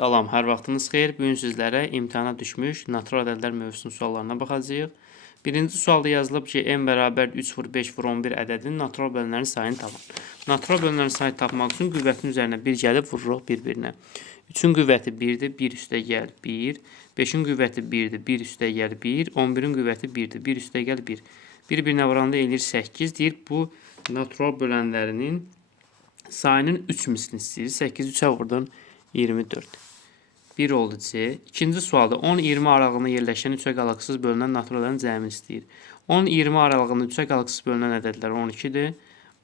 Salam, hər vaxtınız xeyir. Bu gün sizlərə imtahana düşmüş natural ədədlər mövzusunun suallarına baxacağıq. Birinci sualda yazılıb ki, n bərabər 3 vur 5 vur 11 ədədinin natural bölünənlərin sayını tapın. Natural bölünənlərin sayını tapmaq üçün qüvvətin üzərinə 1 gəlib vururuq bir-birinə. 3-ün qüvvəti 1-dir, 1 üstə gəl 1. 5-in qüvvəti 1-dir, 1 üstə gəl 1. 11-in qüvvəti 1-dir, 1 üstə gəl 1. Bir-birinə vuranda eləyir 8. Deyir, bu natural bölənlərinin sayının 3 mislini istəyir. 8 3-ə vurdun 24. 1 oldu C. İkinci sualda 10-20 aralığında yerləşən 3-ə qalıqsız bölünən naturalların cəmini istəyir. 10-20 aralığında 3-ə qalıqsız bölünən ədədlər 12-dir,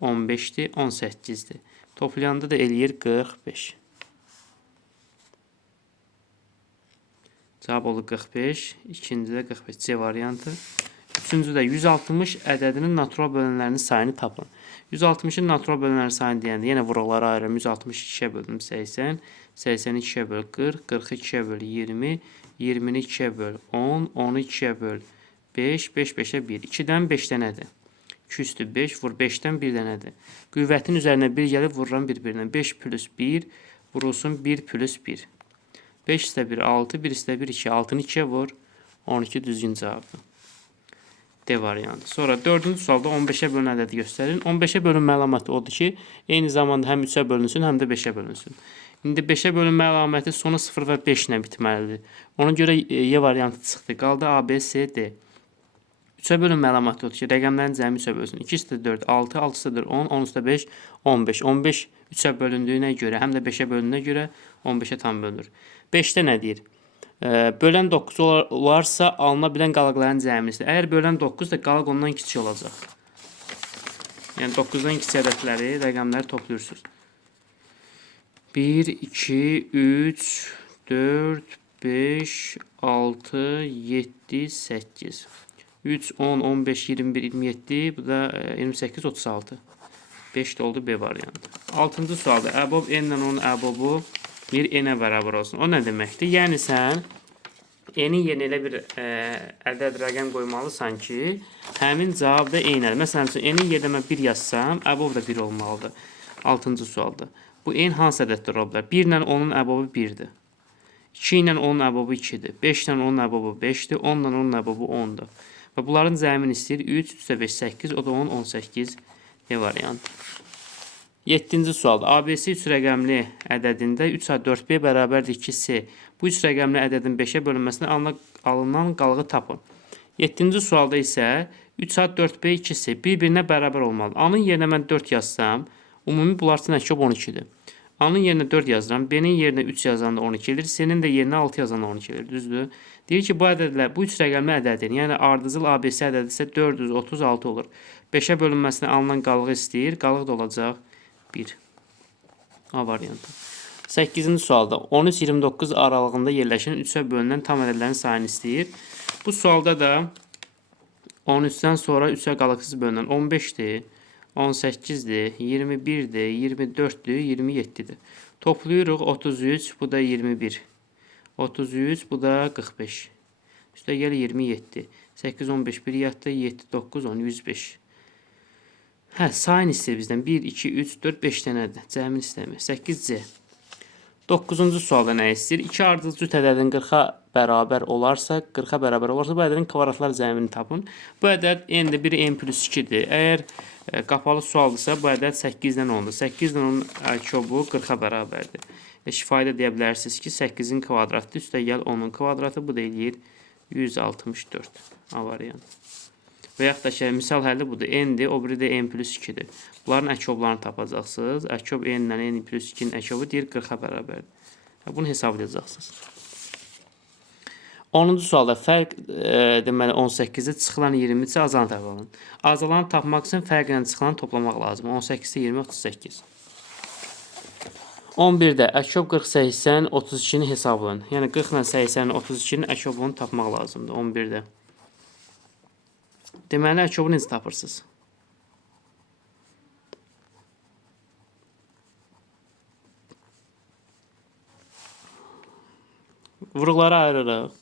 15-dir, 18-dir. Toplayanda da eləyir 45. Cavab olur 45. İkincidə 45 C variantı. Üçüncüdə 160 ədədinin natural bölünənlərinin sayını tapın. 160-ın natural bölünənlərin sayını deyəndə yenə vuruqları ayırıram. 162-yə böldüm 80, 82-yə böl 40, 42-yə böl 20, 20-ni 2-yə böl 10, 10-u 2-yə böl 5, 5 5-ə 1. 2-dən 5 dənədir. 2 üstü 5 vur 5-dən 1 dənədir. Qüvvətin üzərinə 1 gəlib vururam bir-birinə. 5 plus 1 vurulsun 1 plus 1. 5 üstə 1 6, 1 üstə 1 2. 6-nı 2-yə vur 12 düzgün cavabdır. D variantı. Sonra 4-cü sualda 15-ə bölünən ədədi göstərin. 15-ə bölünmə əlaməti odur ki, eyni zamanda həm 3-ə bölünsün, həm də 5-ə bölünsün. İndi 5-ə bölünmə əlaməti sonu 0 və 5 ilə bitməlidir. Ona görə Y variantı çıxdı. Qaldı A, B, C, D. 3-ə bölünmə əlaməti odur ki, rəqəmlərin cəmi 3-ə bölünsün. 2 üstə 4, 6, 6 üstə 4, 10, 10 üstə 5, 15. 15 3-ə bölündüyünə görə, həm də 5-ə bölündüyünə görə 15-ə tam bölünür. 5-də nə deyir? Bölən 9 olarsa alına bilən qalıqların cəmisidir. Əgər bölən 9 da qalıq ondan kiçik olacaq. Yəni 9-dan kiçik ədədləri, rəqəmləri toplayırsınız. 1, 2, 3, 4, 5, 6, 7, 8. 3, 10, 15, 21, 27, bu da 28, 36. 5 də oldu B variantı. 6-cı sualda əbob n ilə onun əbobu bir n-ə bərabər olsun. O nə deməkdir? Yəni sən n-in yerinə elə bir ədəd rəqəm qoymalısan ki, həmin cavab da eynidir. Məsələn üçün n-in yerinə mən 1 yazsam, əbob da 1 olmalıdır. 6-cı sualda. Bu n hansı ədəddir ola bilər? 1 ilə onun əbobu 1-dir. 2 ilə onun əbobu 2-dir. 5 ilə onun əbobu 5-dir. 10 ilə onun əbobu 10-dur. Və bunların cəmini istəyir 3, 3 5, 8, o da 10, 18 D variantı. 7-ci sualda ABC 3 rəqəmli ədədində 3A4B bərabərdir 2C. Bu 3 rəqəmli ədədin 5-ə bölünməsində alınan qalığı tapın. 7-ci sualda isə 3A4B 2C bir-birinə bərabər olmalıdır. A-nın yerinə mən 4 yazsam, ümumi bunlar üçün əkab 12-dir. A-nın yerinə 4 yazıram, B-nin yerinə 3 yazanda 12 edir, C-nin də yerinə 6 yazanda 12 edir, düzdür? Deyir ki, bu ədədlər, bu 3 rəqəmli ədədin, yəni ardıcıl ABC ədədi isə 436 olur. 5-ə bölünməsində alınan qalığı istəyir, qalıq da olacaq 1. A variantı. 8-ci sualda 13-29 aralığında yerləşən 3-ə bölünən tam ədədlərin sayını istəyir. Bu sualda da 13-dən sonra 3-ə qalıqsız bölünən 15-dir, 18-dir, 21-dir, 24-dür, 27-dir. Toplayırıq 33, bu da 21. 33, bu da 45. Üstə gəl 27. 8, 15, 1 yatdı, 7, 9, 10, 105. Hə, sayını istəyir bizdən. 1, 2, 3, 4, 5 dənədir. Cəmin istəmir. 8C. 9-cu sualda nə istəyir? 2 ardıcıl cüt ədədin 40-a bərabər olarsa, bu ədədin kvadratlar cəmini tapın. Bu ədəd n-dir, biri n plus 2-dir. Əgər qapalı sualdırsa, bu ədəd 8-dən 10-dur. 8-dən 10 çobu 40-a bərabərdir. Şifayda deyə bilərsiniz ki, 8-in kvadratı üstə gəl 10-un kvadratı, bu da eləyir 164. A variantı. Və yaxud da ki, misal həlli budur. N-dir, o biri də n plus 2-dir. Bunların əkoblarını tapacaqsınız. Əkob n ilə n plus 2-nin əkobu deyir 40-a bərabərdir. Bunu hesablayacaqsınız. 10-cu sualda fərq deməli 18-də çıxılan 20-ci azalanı tapalım. Azalanı tapmaq üçün fərq ilə çıxılanı toplamaq lazım. 18-də 20, 38. 11-də əkob 40, 80, 32-ni hesablayın. Yəni 40 ilə 80, 32-nin əkobunu tapmaq lazımdır 11-də. Deməli, əkobu necə tapırsınız? Vuruqları ayırırıq.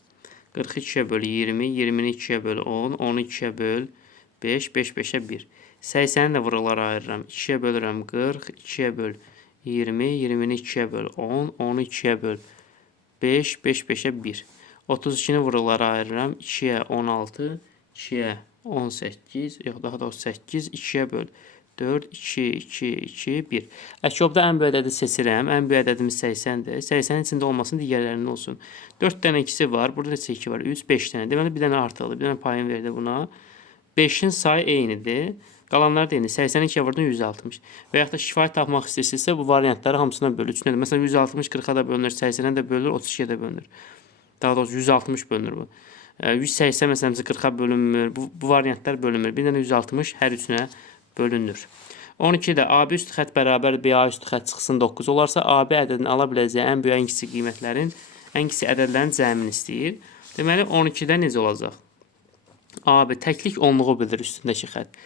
42-yə böl 20, 20-ni 2-yə böl 10, 10-u 2-yə böl 5, 5 5-ə 1. 80-i də vuruqları ayırıram. 2-yə bölürəm 40, 2-yə böl 20, 20-ni 2-yə böl 10, 10-u 2-yə böl 5, 5 5'ə 1. 32-ni vuruqlara ayırıram. 2-yə 16, 2-yə 18, yox daha doğrusu 8, 2-yə böl. 4, 2, 2, 2, 1. Əkobda ən böyük ədədi seçirəm. Ən böyük ədədimiz 80-dir. 80-in içində olmasın, digərlərinin olsun. 4 dənə ikisi var. Burada neçə 2 var? 3, 5 dənə. Deməli, bir dənə artıqlı. Bir dənə payın verdi buna. 5-in sayı eynidir. Qalanlar da eyni. 82-yə vurdun 160. Və yaxud da kifayət tapmaq istəyirsinizsə, bu variantları hamısına bölür. Üçünə də. Məsələn, 160 40-a da bölünür, 80-ə də bölünür, 32-yə də bölünür. Daha doğrusu 160 bölünür bu. 180 məsələn 40-a bölünmür. Bu variantlar bölünmür. Bir dənə 160 hər üçünə bölünür. 12-də AB üstü xətt bərabər BA üstü xətt çıxsın 9 olarsa, AB ədədini ala biləcəyi ən böyük, ən kiçik qiymətlərin, ən kiçik ədədlərin cəmini istəyir. Deməli, 12-də necə olacaq? AB təklik onluğu bilir üstündəki xətt.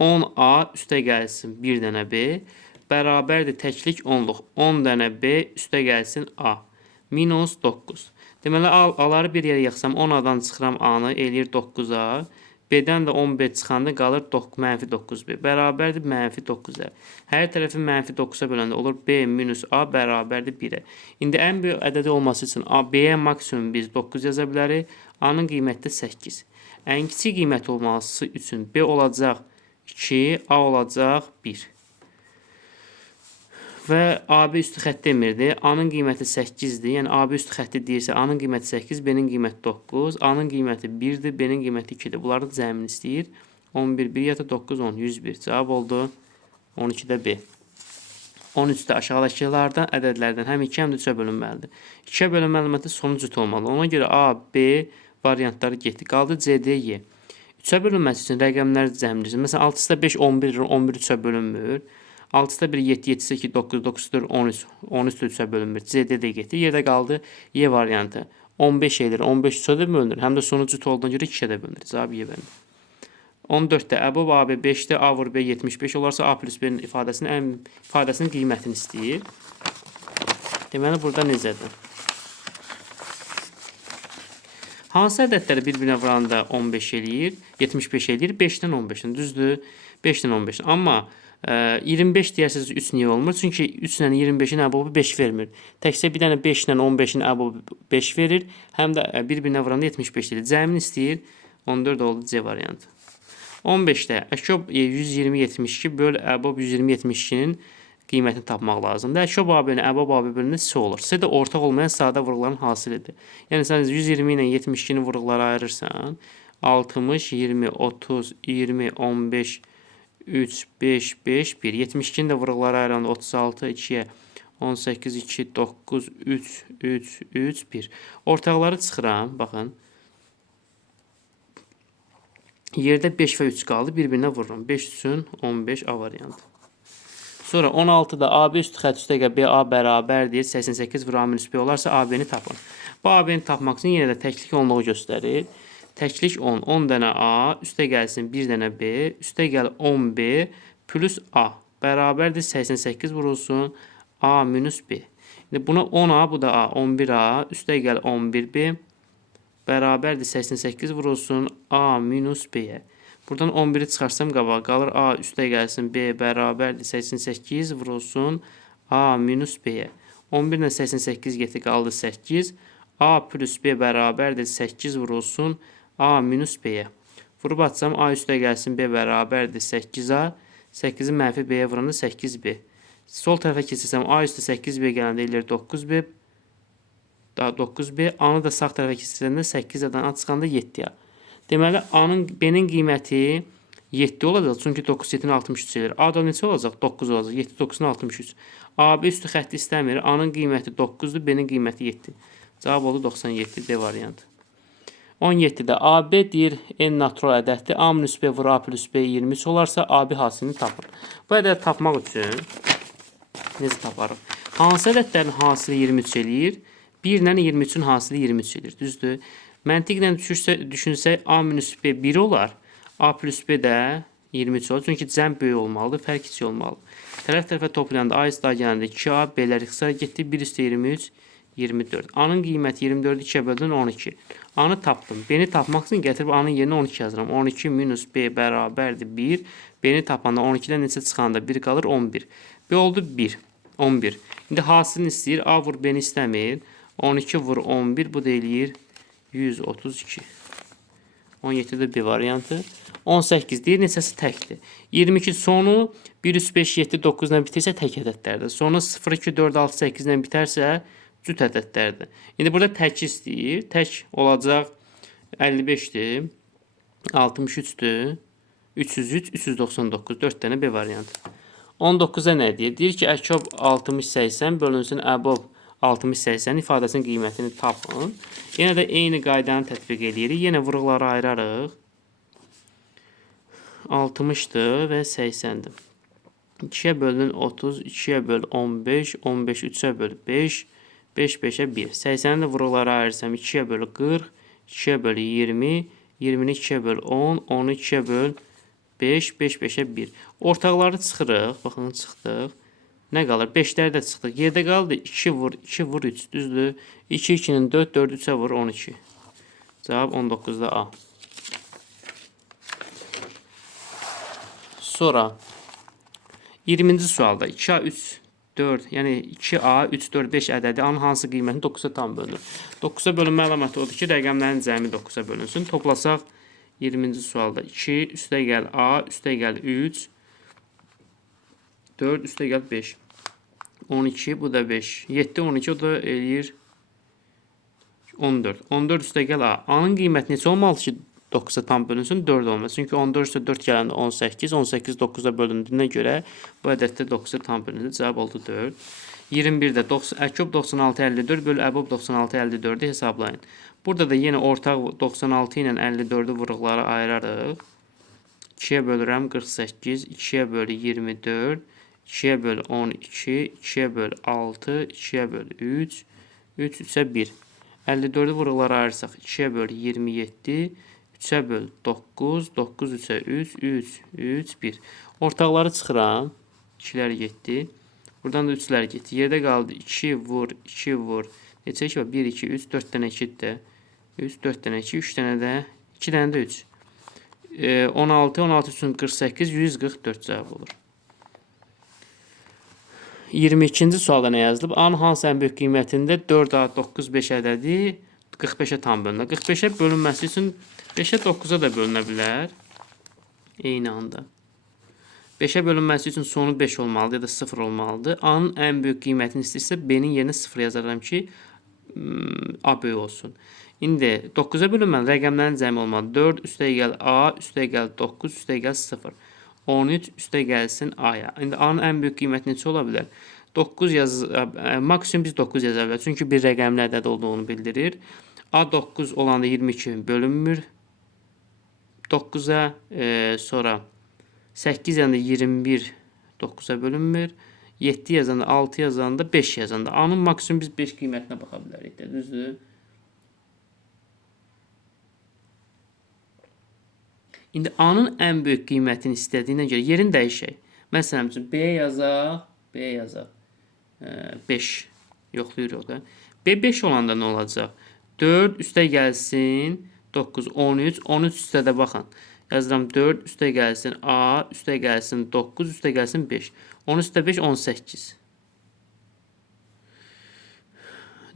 10A üstə gəlsin 1 dənə B bərabərdir təklik onluq. 10 dənə B üstə gəlsin A. Minus 9. Deməli, A-ları bir yerə yaxsam, 10A-dan çıxıram A-nı, eləyir 9A. B-dən də 10B çıxanda qalır mənfi 9B. Bərabərdir mənfi 9-ə. Hər tərəfi mənfi 9-a böləndə olur B minus A bərabərdir 1-ə. İndi ən böyük ədədi olması üçün B-yə maksimum biz 9 yaza bilərik. A-nın qiyməti də 8. Ən kiçik qiymət olması üçün B olacaq 2, A olacaq 1. Və AB üstü xətt demirdi. A-nın qiyməti 8-dir. Yəni AB üstü xətti deyirsə, A-nın qiyməti 8, B-nin qiyməti 9, A-nın qiyməti 1-dir, B-nin qiyməti 2-dir. Bunların cəmini istəyir. 11, 1 yata 9, 10, 101. Cavab oldu 12-də B. 13-də aşağıdakılardan ədədlərdən həm 2 həm də 3-ə bölünməlidir. 2-ə bölünmə əlaməti sonuncu cüt olmalı. Ona görə A, B variantları getdi. Qaldı C, D, Y. 3-ə bölünməsi üçün rəqəmləri cəmləyirsən. Məsələn, 6-da 5, 11, 11 3-ə bölünmür. 6-da 1, 7, 7, 8, 9, 9, 4, 13, 13 3-ə bölünmür. CD də getdi. Yerdə qaldı Y variantı. 15 edir, 15 3-ə də bölünür. Həm də sonuncu cüt olduğuna görə 2-ə də bölünür. Cavab Y bölünür. 14-də əbab AB 5-də A vur B 75 olarsa A plus B-nin ifadəsinin qiymətini istəyir. Deməli, burada necədir? Hansı ədədləri bir-birinə vuranda 15 eləyir, 75 eləyir? 5-dən 15-dən, düzdür? 5-dən 15-dən. Amma 25 deyirsiniz 3 niyə olmur? Çünki 3 ilə 25-in əbabı 5 vermir. Təkcə bir dənə 5 ilə 15-in əbabı 5 verir. Həm də bir-birinə vuranda 75 edir. Cəmini istəyir. 14 oldu C variantı. 15-də əşob 120-72 böl əbab 120-72-nin qiymətini tapmaq lazımdır. Əşob AB-nin əbab AB bölündə C olur. C də ortaq olmayan sadə vurğuların hasilidir. Yəni sən 120 ilə 72-ni vurğulara ayırırsan, 60, 20, 30, 20, 15, 3, 5, 5, 1. 72-ni də vurğulara ayıranda 36, 2-yə 18, 2, 9, 3, 3, 3, 1. Ortaqları çıxıram, baxın. Yerdə 5 və 3 qaldı, bir-birinə vururum. 5 üçün 15 A variantı. Sonra 16-da AB üstü xətt üstə BA bərabərdir. 88 vur A minus B olarsa AB-ni tapın. Bu AB-ni tapmaq üçün yenə də təklik onluğu göstərir. Təklik 10. 10 dənə A, üstə gəlsin 1 dənə B, üstə gəl 10B plus A. Bərabərdir 88 vurulsun A minus B. İndi buna 10A, bu da A. 11A, üstə gəl 11B. Bərabərdir 88 vurulsun A minus B-yə. Buradan 11-i çıxarsam qabağa qalır A üstə gəlsin B bərabərdir 88 vurulsun A minus B-yə. 11 ilə 88 getdi qaldı 8. A plus B bərabərdir 8 vurulsun A minus B-yə. Vurub atsam A üstə gəlsin B bərabərdir 8A. 8-i mənfi B-yə vuranda 8B. Sol tərəfə keçirsəm A üstə 8B gələndə eləyir 9B. Daha 9B. A-nı da sağ tərəfə keçirsəndə 8A-dan A çıxanda 7A. Deməli, B-nin qiyməti 7 olacaq. Çünki 9, 7-ni 63 edir. A-da neçə olacaq? 9 olacaq. 7, 9-unu 63. AB üstü xətti istəmir. A-nın qiyməti 9-dur, B-nin qiyməti 7. Cavab oldu 97 D variantı. 17-də AB deyir n natural ədəddir. A minus B vur A plus B 23 olarsa AB hasilini tapır. Bu ədədi tapmaq üçün necə taparıq? Hansı ədədlərin hasili 23 eləyir? 1 ilə 23-ün hasili 23 edir. Düzdür? Məntiqlə düşünsək A minus B 1 olar. A plus B də 23 olur. Çünki cəm böyük olmalıdır, fərq kiçik olmalıdır. Tərəf-tərəfə toplayanda A üstə gələndə 2A, B-lər ixtisara getdi. 1 üstə 23, 24. A-nın qiyməti 24-ü 2-yə böldün 12. A-nı tapdım. B-ni tapmaq üçün gətirib A-nın yerinə 12 yazıram. 12 minus B bərabərdir 1. B-ni tapanda 12-dən neçə çıxanda 1 qalır 11. B oldu 1. 11. İndi hasilini istəyir. A vur B-ni istəmir. 12 vur 11, bu da eləyir 132. 17-də bir variantı. 18 deyir, neçəsi təkdir. 22 sonu 1, 3, 5, 7, 9 ilə bitirsə tək ədədlərdir. Sonu 0, 2, 4, 6, 8 ilə bitərsə cüt ədədlərdir. İndi burada tək istəyir. Tək olacaq 55-dir, 63-dür, 303, 399. 4 dənə B variantı. 19-a nə deyir? Deyir ki, əkab 60-80 bölünsün əbob 60-80 ifadəsinin qiymətini tapın. Yenə də eyni qaydanı tətbiq edirik. Yenə vuruqları ayırarıq. 60-dır və 80-dir. 2-yə bölünün 30, 2-yə böl 15, 15 3-ə böl 5, 5 5-ə 1. 80-i də vuruqlara ayırsam 2-yə böl 40, 2-yə böl 20, 20-ni 2-yə böl 10, 10-u 2-yə böl 5, 5 5-ə 1. Ortaqları çıxırıq. Baxın, çıxdıq. Nə qalır? 5-ləri də çıxdıq. Yerdə qaldı 2 vur 2 vur 3, düzdür? 2 2-nin 4, 4 3-ə vur 12. Cavab 19-da A. Sonra 20-ci sualda 2A 3 4, yəni 2A 3 4 5 ədədi A-nın hansı qiymətini 9-a tam bölünür? 9-a bölünmə əlaməti odur ki, rəqəmlərin cəmi 9-a bölünsün. Toplasaq 20-ci sualda 2 üstə gəl A üstə gəl 3 4 üstə gəl 5 12, bu da 5 7 12, o da eləyir 14. 14 üstə gəl A. A-nın qiyməti neçə olmalı ki 9-a tam bölünsün? 4 olmalı. Çünki 14 üstə 4 gələndə 18, 18 9-a bölündüyünə görə bu ədəddə 9-a tam bölünür. Cavab oldu 4. 21-də əkub 96 54 bölü əbob 96 54-ü hesablayın. Burada da yenə ortaq 96 ilə 54-ü vuruqları ayırarıq. 2-yə bölürəm 48, 2-yə bölü 24, 2-yə bölü 12, 2-yə bölü 6, 2-yə bölü 3, 3 3-ə 1. 54-ü vuruqları ayırsaq 2-yə bölü 27, 3-ə böl 9, 9 3-ə 3, 3, 3, 1. Ortaqları çıxıram. 2-lər getdi. Buradan da 3-lər getdi. Yerdə qaldı 2 vur, 2 vur. Neçə 2 var? 1, 2, 3, 4 dənə 2 də. 3, 4 dənə 2, 3 dənə də, 2 dənə də 3. 16, 16 üçün 48, 144 cavab olur. 22-ci sualda nə yazılıb? A-nın hansı ən böyük qiymətində 4A 9, 5 ədədi 45-ə tam bölünür? 45-ə bölünməsi üçün 5-ə 9-a da bölünə bilər. Eyni anda. 5-ə bölünməsi üçün sonu 5 olmalıdır ya da 0 olmalıdır. A-nın ən böyük qiymətini istəyirsə B-nin yerinə 0 yazaram ki A böyük olsun. İndi 9-a bölünməli rəqəmlərin cəmi olmalı. 4 üstə gəl A, üstə gəl 9, üstə gəl 0. 13 üstə gəlsin A-ya. İndi A-nın ən böyük qiyməti neçə ola bilər? 9 maksimum biz 9 yaza bilərik. Çünki bir rəqəmli ədəd olduğunu bildirir. A 9 olanda 22 bölünmür 9-a, sonra 8 yazanda 21 9-a bölünmür. 7 yazanda 6 yazanda 5 yazanda. A-nın maksimum biz 5 qiymətinə baxa bilərik də, düzdür? İndi A-nın ən böyük qiymətini istədiyinə görə yerini dəyişək. Məsələn üçün B yazaq, 5 yoxlayırıq da. B 5 olanda nə olacaq? 4 üstə gəlsin 9, 13, 13 üstə də baxın. Yazıram 4 üstə gəlsin A, üstə gəlsin 9, üstə gəlsin 5. 10 üstə 5, 18.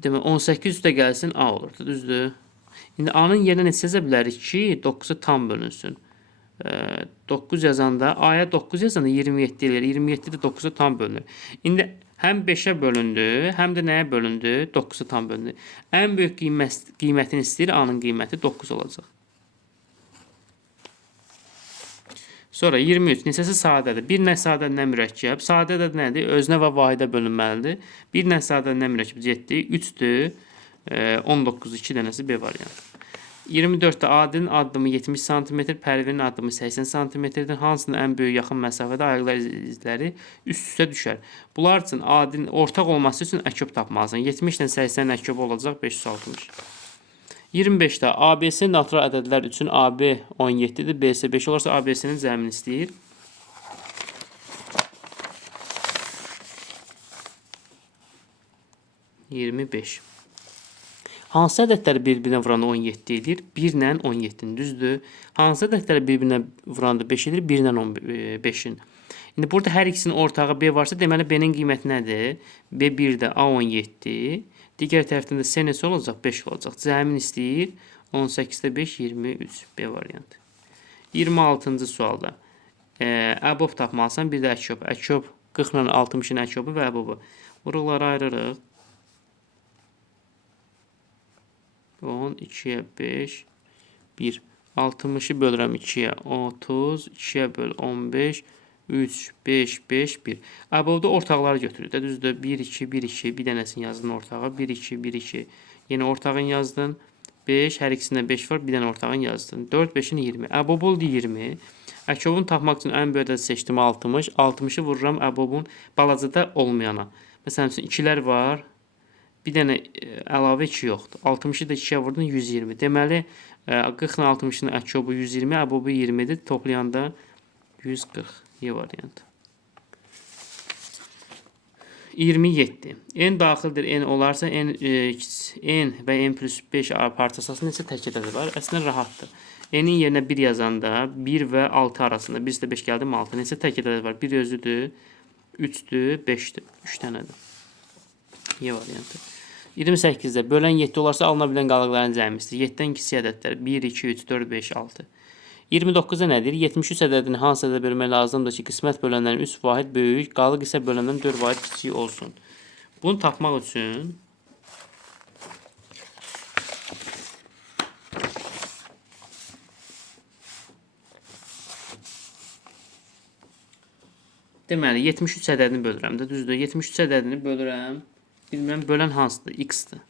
Demək 18 üstə gəlsin A olur da, düzdür? İndi A-nın yerinə neçə yaza bilərik ki 9-a tam bölünsün? 9 yazanda, A-ya 9 yazanda 27 eləyir. 27 də 9-a tam bölünür. İndi həm 5-ə bölündü, həm də nəyə bölündü? 9-a tam bölündü. Ən böyük qiymətini istəyir, A-nın qiyməti 9 olacaq. Sonra 23. Neçəsi sadədir? Bir nə sadə, nə mürəkkəb. Sadə də nədir? Özünə və vahidə bölünməlidir. Bir nə sadə, nə mürəkkəb 7, 3-dür. 19, 2 dənəsi B variantı. 24-də Adilin addımı 70 cm, Pərvinin addımı 80 cm-dir. Hansının ən böyük yaxın məsafədə ayaqlar izləri üst-üstə düşər? Bunlar üçün Adilin ortaq olması üçün əkub tapmalısan. 70 ilə 80 əkub olacaq 560. 25-də ABC natural ədədlər üçün AB 17-dir, BC 5 olarsa ABC-nin cəmini istəyir. Hansı ədədləri bir-birinə vuranda 17 edir? 1 ilə 17-in, düzdür? Hansı ədədləri bir-birinə vuranda 5 edir? 1 ilə 5-in. İndi burada hər ikisinin ortağı B varsa, deməli B-nin qiyməti nədir? B 1-də A 17, Digər tərəfdən də S neçə olacaq? 5 olacaq. Cəmin istəyir 18-də 5 23 B variantı. 26-cı sualda əbob tapmalısan, bir də əkob. Əkob 40 ilə 60-ın əkobu və əbobu. Vuruqları ayırırıq. 10, 2-yə 5, 1. 60-ı bölürəm 2-yə 30, 2-yə böl 15, 3, 5, 5, 1. Əbobda ortaqları götürür də, düzdür? 1, 2, 1, 2, bir dənəsini yazdın ortağa. 1, 2, 1, 2. Yenə ortağın yazdın. 5, hər ikisində 5 var, bir dənə ortağın yazdın. 4, 5-in 20. Əbob oldu 20. Əkobunu tapmaq üçün ən böyük ədəd seçdim 60. 60-ı vururam əbobun balacada olmayana. Məsələn üçün 2-lər var. Bir dənə əlavə 2 yoxdur. 60-ı da 2-yə vurdun 120. Deməli 40 ilə 60-ın əkobu 120, əbobu 20-dir. Toplayanda 140 Y variantı. 27. N daxildir, N olarsa N və N plus 5 parçası neçə tək ədədi var? Əslində rahatdır. N-in yerinə 1 yazanda 1 və 6 arasında 1 ilə 5 gəldi mi 6. Neçə tək ədədi var? 1 özüdür, 3-dür, 5-dir. 3 dənədir. Y variantı. 28-də bölən 7 olarsa alına bilən qalıqların cəmisidir. 7-dən kiçik ədədlər 1, 2, 3, 4, 5, 6. 29-da nədir? 73 ədədini hansı ədədə bölmək lazımdır ki, qismət bölənlərin 3 vahid böyük, qalıq isə bölənlərin 4 vahid kiçik olsun. Bunu tapmaq üçün deməli 73 ədədini bölürəm də, düzdür? 73 ədədini bölürəm. Bilmirəm bölən hansıdır? X-dir.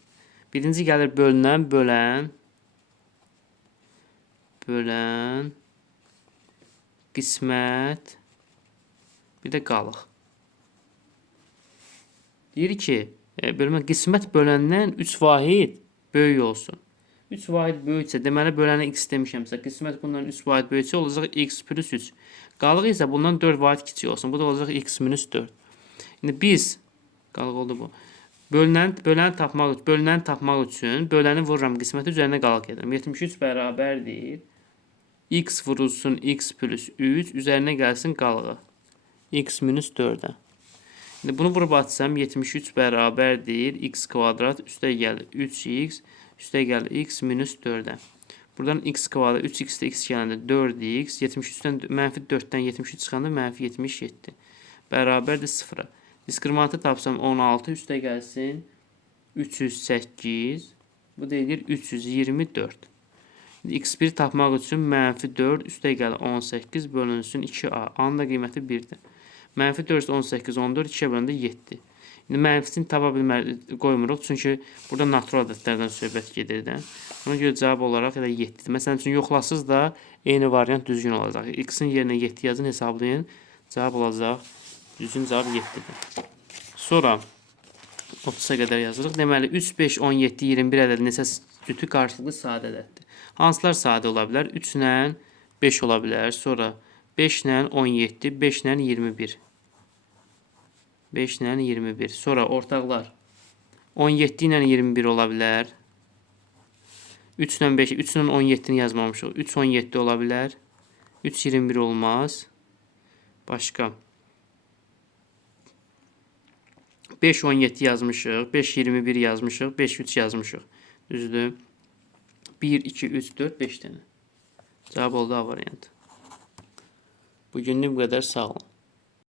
Birinci gəlir bölünən, bölən, qismət, bir də qalıq. Deyir ki, qismət böləndən 3 vahid böyük olsun. 3 vahid böyüksə, deməli böləni x demişəmsə, qismət bundan 3 vahid böyüksə olacaq x plus 3. Qalıq isə bundan 4 vahid kiçik olsun. Bu da olacaq x minus 4. İndi biz, qalıq oldu bu. Böləni tapmaq üçün böləni vururam qisməti üzərinə qalıq edirəm. 73 bərabərdir. X vurulsun x plus 3 üzərinə gəlsin qalığı. X minus 4-ə. İndi bunu vurub atsam 73 bərabərdir. X kvadrat üstə gəlir 3x üstə gəlir x minus 4-ə. Buradan x kvadrat 3x-də x gələndə 4x 73-dən mənfi 4-dən 73 çıxanda mənfi 77. Bərabərdir 0-a. Diskriminantı tapsam 16 üstə gəlsin 308. Bu deyir 324. X1 tapmaq üçün mənfi 4 üstə gəlir 18 bölünsün 2a. A-nın da qiyməti 1-dir. Mənfi 4 18 14 2-yə böləndə 7. İndi mənfisini tapa qoymuruq. Çünki burada natural ədədlərdən söhbət gedir də. Ona görə cavab olaraq elə 7-dir. Məsələn üçün yoxlasız da eyni variant düzgün olacaq. X-in yerinə 7 yazın, hesablayın. Cavab olacaq. Düzgün cavab 7-dir. Sonra 30-a qədər yazırıq. Deməli 3, 5, 17, 21 ədədi neçə cütü qarşılıqlı sadə ədəddir. Hansılar sadə ola bilər? 3 ilə 5 ola bilər. Sonra 5 ilə 17, 5 ilə 21. 5 ilə 21. Sonra ortaqlar 17 ilə 21 ola bilər. 3 ilə 5, 3 ilə 17-ni yazmamışıq. 3 17 ola bilər. 3 21 olmaz. Başqa. 5 17 yazmışıq. 5 21 yazmışıq. 5 3 yazmışıq. Düzdür? 1 2 3 4 5 dənə. Cavab oldu A variantı. Bugünlük bu qədər, sağ olun.